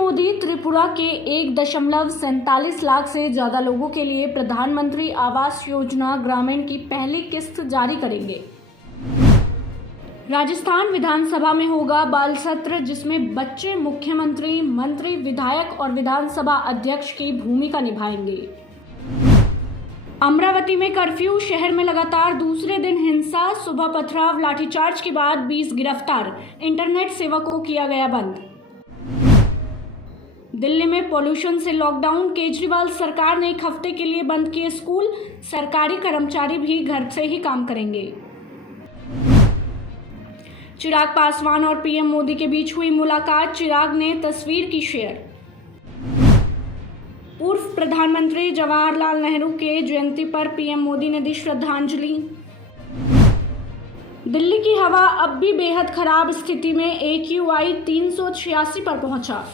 मोदी त्रिपुरा के 1.47 लाख से ज्यादा लोगों के लिए प्रधानमंत्री आवास योजना ग्रामीण की पहली किस्त जारी करेंगे। राजस्थान विधानसभा में होगा बाल सत्र, जिसमें बच्चे मुख्यमंत्री, मंत्री, विधायक और विधानसभा अध्यक्ष की भूमिका निभाएंगे। अमरावती में कर्फ्यू, शहर में लगातार दूसरे दिन हिंसा, सुबह पथराव, लाठीचार्ज के बाद 20 गिरफ्तार, इंटरनेट सेवा को किया गया बंद। दिल्ली में पॉल्यूशन से लॉकडाउन, केजरीवाल सरकार ने 1 हफ्ते के लिए बंद किए स्कूल, सरकारी कर्मचारी भी घर से ही काम करेंगे। चिराग पासवान और पीएम मोदी के बीच हुई मुलाकात, चिराग ने तस्वीर की शेयर। पूर्व प्रधानमंत्री जवाहरलाल नेहरू के जयंती पर पीएम मोदी ने दी श्रद्धांजलि। दिल्ली की हवा अब भी बेहद खराब स्थिति में, AQI 386 पर पहुंचा।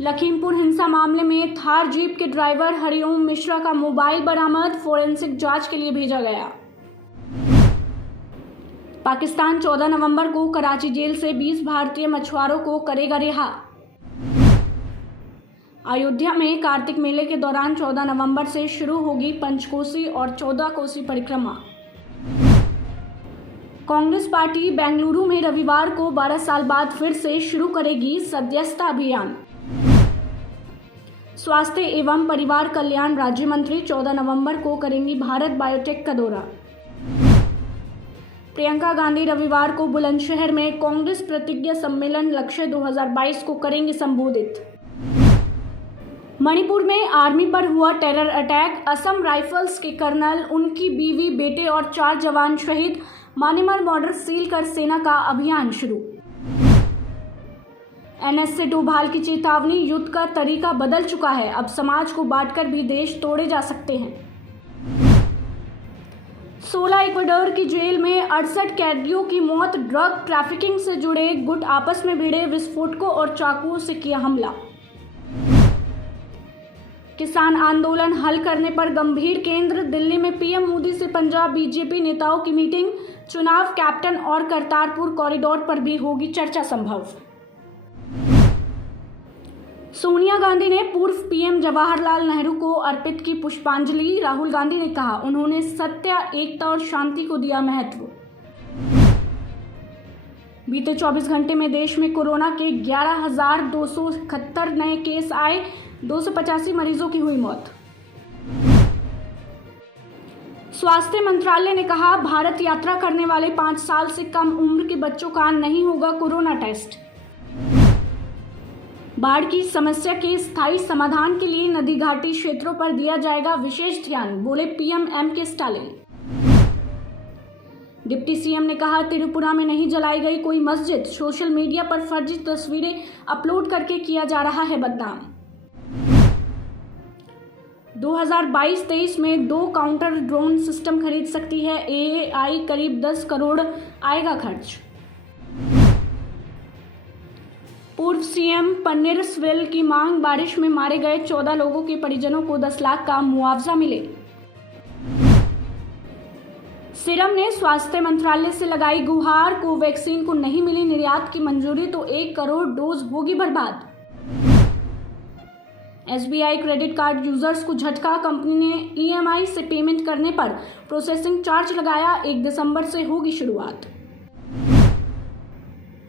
लखीमपुर हिंसा मामले में थार जीप के ड्राइवर हरिओम मिश्रा का मोबाइल बरामद, फोरेंसिक जांच के लिए भेजा गया। पाकिस्तान 14 नवंबर को कराची जेल से 20 भारतीय मछुआरों को करेगा रिहा। अयोध्या में कार्तिक मेले के दौरान 14 नवंबर से शुरू होगी पंचकोसी और 14 कोसी परिक्रमा। कांग्रेस पार्टी बेंगलुरु में रविवार को 12 साल बाद फिर से शुरू करेगी सदस्यता अभियान। स्वास्थ्य एवं परिवार कल्याण राज्य मंत्री 14 नवंबर को करेंगी भारत बायोटेक का दौरा। प्रियंका गांधी रविवार को बुलंदशहर में कांग्रेस प्रतिज्ञा सम्मेलन लक्ष्य 2022 को करेंगे संबोधित। मणिपुर में आर्मी पर हुआ टेरर अटैक, असम राइफल्स के कर्नल, उनकी बीवी, बेटे और 4 जवान शहीद, मानेमर बॉर्डर सील कर सेना का अभियान शुरू। NS से डोभाल की चेतावनी, युद्ध का तरीका बदल चुका है, अब समाज को बांटकर भी देश तोड़े जा सकते हैं। 16 इक्वाडोर की जेल में 68 कैदियों की मौत, ड्रग ट्रैफिकिंग से जुड़े गुट आपस में भिड़े, विस्फोटकों और चाकुओं से किया हमला। किसान आंदोलन हल करने पर गंभीर केंद्र, दिल्ली में पीएम मोदी से पंजाब बीजेपी नेताओं की मीटिंग, चुनाव कैप्टन और करतारपुर कॉरिडोर पर भी होगी चर्चा संभव। सोनिया गांधी ने पूर्व पीएम जवाहरलाल नेहरू को अर्पित की पुष्पांजलि, राहुल गांधी ने कहा उन्होंने सत्य, एकता और शांति को दिया महत्व। बीते 24 घंटे में देश में कोरोना के 11,271 नए केस आए, 285 मरीजों की हुई मौत। स्वास्थ्य मंत्रालय ने कहा भारत यात्रा करने वाले 5 साल से कम उम्र के बच्चों का नहीं होगा कोरोना टेस्ट। बाढ़ की समस्या के स्थायी समाधान के लिए नदी घाटी क्षेत्रों पर दिया जाएगा विशेष ध्यान, बोले PM M.K. Stalin. Deputy CM ने कहा त्रिपुरा में नहीं जलाई गई कोई मस्जिद, सोशल मीडिया पर फर्जी तस्वीरें अपलोड करके किया जा रहा है बदनाम। 2022-23 में 2 काउंटर ड्रोन सिस्टम खरीद सकती है AAI, करीब 10 करोड़ आएगा खर्च। पूर्व सीएम पन्नीरसेल्वम की मांग, बारिश में मारे गए 14 लोगों के परिजनों को 10 लाख का मुआवजा मिले। सीरम ने स्वास्थ्य मंत्रालय से लगाई गुहार, कोवैक्सीन को नहीं मिली निर्यात की मंजूरी तो 1 करोड़ डोज होगी बर्बाद। SBI क्रेडिट कार्ड यूजर्स को झटका, कंपनी ने EMI से पेमेंट करने पर प्रोसेसिंग चार्ज लगाया, 1 दिसंबर से होगी शुरुआत।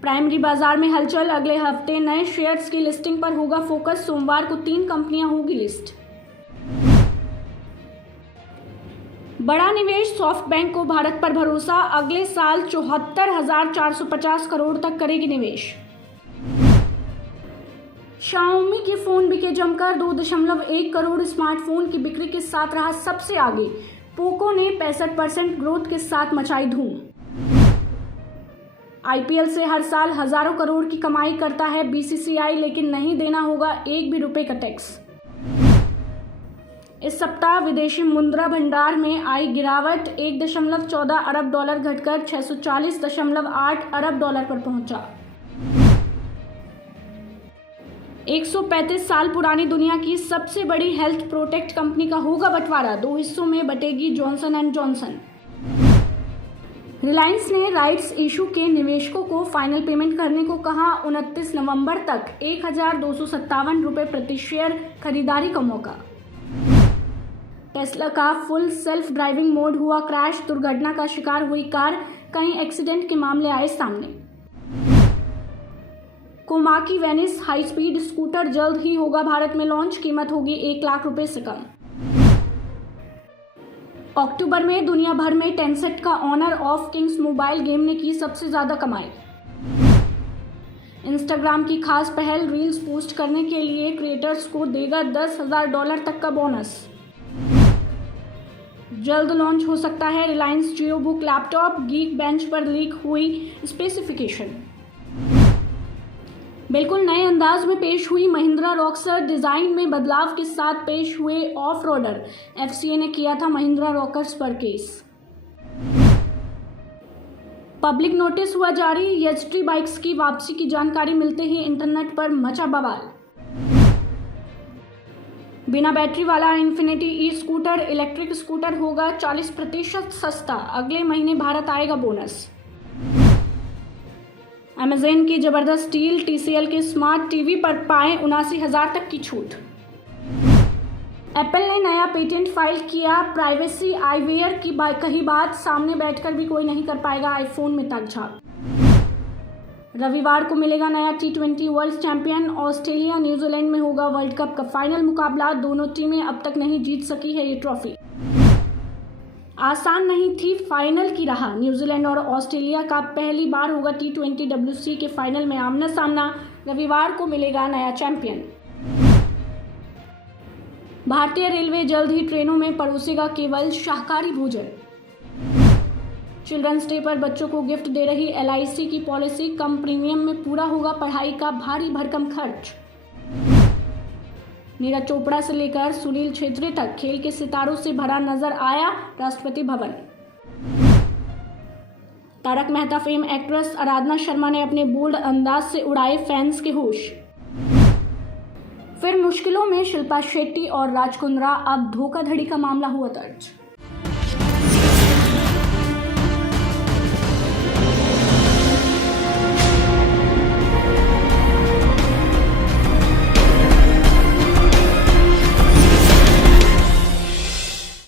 प्राइमरी बाजार में हलचल, अगले हफ्ते नए शेयर्स की लिस्टिंग पर होगा फोकस, सोमवार को 3 कंपनियां होगी लिस्ट। बड़ा निवेश, सॉफ्टबैंक को भारत पर भरोसा, अगले साल 74,450 करोड़ तक करेगी निवेश। Xiaomi के फोन बिके जमकर, 2.1 करोड़ स्मार्टफोन की बिक्री के साथ रहा सबसे आगे। पोको ने 65% ग्रोथ के साथ मचाई धूम। IPL से हर साल हजारों करोड़ की कमाई करता है BCCI, लेकिन नहीं देना होगा 1 भी रुपए का टैक्स। इस सप्ताह विदेशी मुद्रा भंडार में आई गिरावट, 1.14 अरब डॉलर घटकर 640.8 अरब डॉलर पर पहुंचा। 135 साल पुरानी दुनिया की सबसे बड़ी हेल्थ प्रोटेक्ट कंपनी का होगा बंटवारा, 2 हिस्सों में बटेगी जॉनसन एंड जॉनसन। रिलायंस ने राइट्स इशू के निवेशकों को फाइनल पेमेंट करने को कहा। 29 नवंबर तक 1,257 रुपये प्रति शेयर खरीदारी का मौका। टेस्ला का फुल सेल्फ ड्राइविंग मोड हुआ क्रैश, दुर्घटना का शिकार हुई कार, कई एक्सीडेंट के मामले आए सामने। Komaki Venice high speed scooter जल्द ही होगा भारत में लॉन्च, कीमत होगी 1 लाख रुपए से कम। अक्टूबर में दुनिया भर में टेंसेंट का Honor of Kings mobile game ने की सबसे ज्यादा कमाई। इंस्टाग्राम की खास पहल, रील्स पोस्ट करने के लिए क्रिएटर्स को देगा $10,000 तक का बोनस। जल्द लॉन्च हो सकता है रिलायंस जियो बुक लैपटॉप, गीक बेंच पर लीक हुई स्पेसिफिकेशन। बिल्कुल नए अंदाज में पेश हुई महिंद्रा रॉक्सर, डिजाइन में बदलाव के साथ पेश हुए ऑफ रोडर। एफसीए ने किया था महिंद्रा रॉकर्स पर केस। पब्लिक नोटिस हुआ जारी, एचटी बाइक्स की वापसी की जानकारी मिलते ही इंटरनेट पर मचा बवाल। बिना बैटरी वाला infinity e scooter, electric scooter होगा 40% सस्ता, अगले महीने भारत आएगा बोनस। अमेज़न की जबरदस्त डील, टीसीएल के स्मार्ट टीवी पर पाएं 79,000 तक की छूट। एप्पल ने नया पेटेंट फाइल किया, प्राइवेसी आईवेयर की कही बात, सामने बैठकर भी कोई नहीं कर पाएगा आईफोन में ताक-झाक। रविवार को मिलेगा नया T20 world champion, Australia New Zealand में होगा वर्ल्ड कप का फाइनल मुकाबला, दोनों टीमें अब तक नहीं जीत सकी है ये ट्रॉफी। आसान नहीं थी फाइनल की राह, न्यूजीलैंड और ऑस्ट्रेलिया का पहली बार होगा T20 WC के फाइनल में आमना सामना, रविवार को मिलेगा नया चैंपियन। भारतीय रेलवे जल्द ही ट्रेनों में परोसेगा केवल शाकाहारी भोजन। चिल्ड्रंस डे पर बच्चों को गिफ्ट दे रही LIC की पॉलिसी, कम प्रीमियम में पूरा होगा पढ़ाई का भारी भरकम खर्च। नीरज चोपड़ा से लेकर सुनील छेत्री तक खेल के सितारों से भरा नजर आया राष्ट्रपति भवन। तारक मेहता फेम एक्ट्रेस आराधना शर्मा ने अपने बोल्ड अंदाज से उड़ाए फैंस के होश। फिर मुश्किलों में शिल्पा शेट्टी और राज कुंद्रा, अब धोखाधड़ी का मामला हुआ दर्ज।